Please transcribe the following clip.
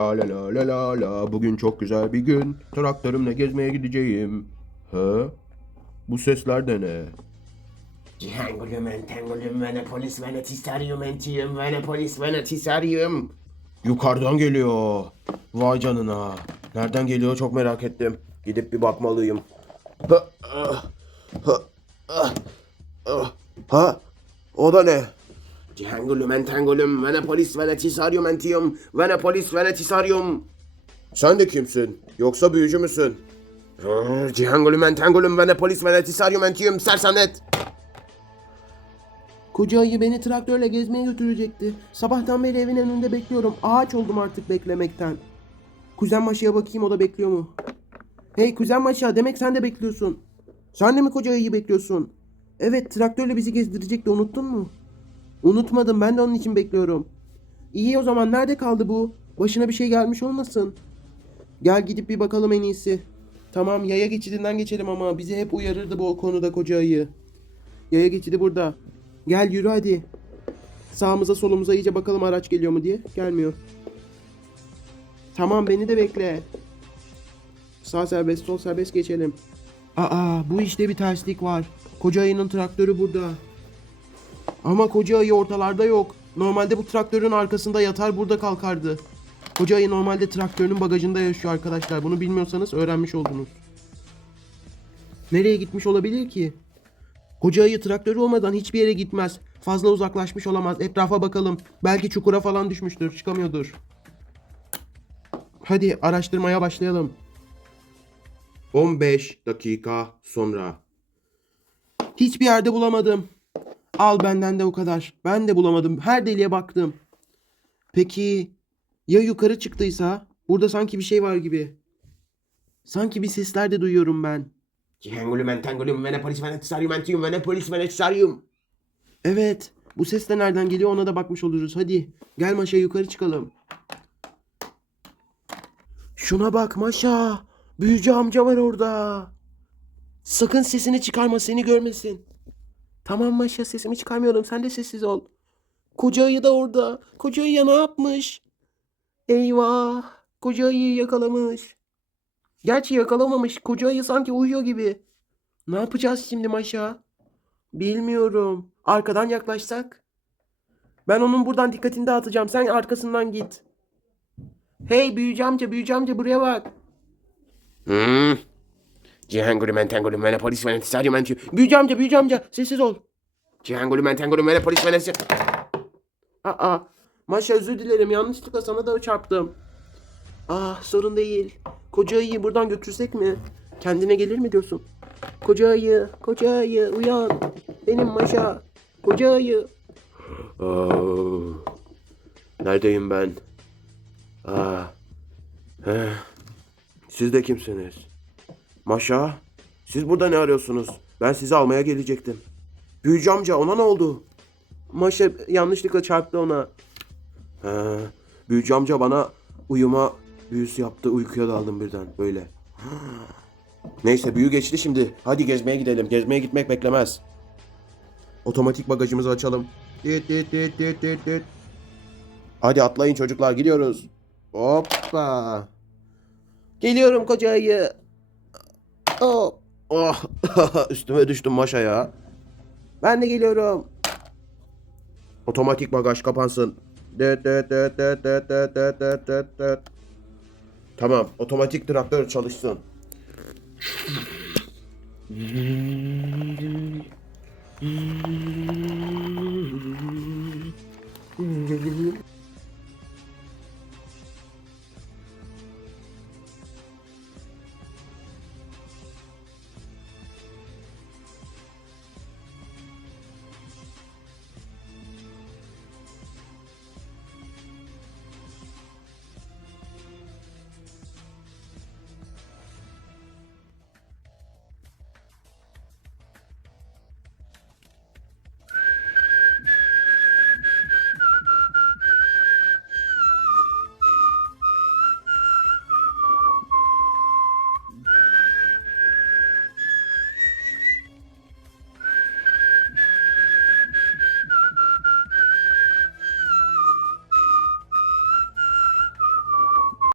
La la la la la bugün çok güzel bir gün. Traktörümle gezmeye gideceğim. Ha? Bu sesler de ne? Cihangulum entengulum vene polis vene tisarium entium vene polis vene tisarium. Yukarıdan geliyor. Vay canına. Nereden geliyor çok merak ettim. Gidip bir bakmalıyım. Ha, ha, ah, ah, ha, o da ne? Cihangulum entengulum vene polis vene tisarium entium vene polis vene tisarium. Sen de kimsin? Yoksa büyücü müsün? Rrr, Cihangulum entengulum vene polis vene tisarium entium sersanet. Koca ayı beni traktörle gezmeye götürecekti. Sabahtan beri evin önünde bekliyorum. Ağaç oldum artık beklemekten. Kuzen Maşa'ya bakayım o da bekliyor mu? Hey Kuzen Maşa demek sen de bekliyorsun. Sen de mi koca ayıyı bekliyorsun? Evet traktörle bizi gezdirecekti unuttun mu? Unutmadım ben de onun için bekliyorum. İyi o zaman nerede kaldı bu? Başına bir şey gelmiş olmasın. Gel gidip bir bakalım en iyisi. Tamam yaya geçidinden geçelim ama bizi hep uyarırdı bu konuda koca ayı. Yaya geçidi burada. Gel yürü hadi. Sağımıza solumuza iyice bakalım araç geliyor mu diye. Gelmiyor. Tamam beni de bekle. Sağ serbest sol serbest geçelim. Aa bu işte bir terslik var. Koca ayının traktörü burada. Ama koca ayı ortalarda yok. Normalde bu traktörün arkasında yatar burada kalkardı. Koca ayı normalde traktörün bagajında yaşıyor arkadaşlar. Bunu bilmiyorsanız öğrenmiş oldunuz. Nereye gitmiş olabilir ki? Koca ayı traktörü olmadan hiçbir yere gitmez. Fazla uzaklaşmış olamaz. Etrafa bakalım. Belki çukura falan düşmüştür. Çıkamıyordur. Hadi araştırmaya başlayalım. 15 dakika sonra. Hiçbir yerde bulamadım. Al benden de o kadar. Ben de bulamadım. Her deliğe baktım. Peki ya yukarı çıktıysa? Burada sanki bir şey var gibi. Sanki bir sesler de duyuyorum ben. Cihangulum entengulum vene polis vene tisarium entium vene polis vene tisarium. Evet. Bu ses de nereden geliyor ona da bakmış oluruz. Hadi gel Maşa yukarı çıkalım. Şuna bak Maşa. Büyücü amca var orada. Sakın sesini çıkarma seni görmesin. Tamam Maşa sesimi çıkarmıyorum sen de sessiz ol. Koca ayı da orada. Koca ayı ne yapmış? Eyvah. Koca ayıyı yakalamış. Gerçi yakalamamış. Koca ayı sanki uyuyor gibi. Ne yapacağız şimdi Maşa? Bilmiyorum. Arkadan yaklaşsak? Ben onun buradan dikkatini dağıtacağım. Sen arkasından git. Hey büyücü amca, büyücü amca buraya bak. Hmm. Cihangulum entengulum vene polis vene tisarium entium. Büyücü amca, büyücü amca sessiz ol. Cihangulum entengulum vene polis tisarium. Aa, Maşa özür dilerim. Yanlışlıkla sana da çarptım. Ah sorun değil. Koca ayıyı buradan götürsek mi? Kendine gelir mi diyorsun? Koca ayı, koca ayı uyan. Benim Maşa. Koca ayı. Aa, neredeyim ben? Aa, heh. Siz de kimsiniz? Maşa, siz burada ne arıyorsunuz? Ben sizi almaya gelecektim. Büyücü amca ona ne oldu? Maşa yanlışlıkla çarptı ona. He, büyücü amca bana uyuma büyüsü yaptı. Uykuya daldım birden böyle. Neyse büyü geçti şimdi. Hadi gezmeye gidelim. Gezmeye gitmek beklemez. Otomatik bagajımızı açalım. Dit dit dit dit dit dit. Hadi atlayın çocuklar gidiyoruz. Hoppa. Geliyorum koca ayı. Oh, Oh, üstüme düştüm maşa ya. ben de geliyorum. Otomatik bagaj kapansın. Tamam, otomatik traktör çalışsın.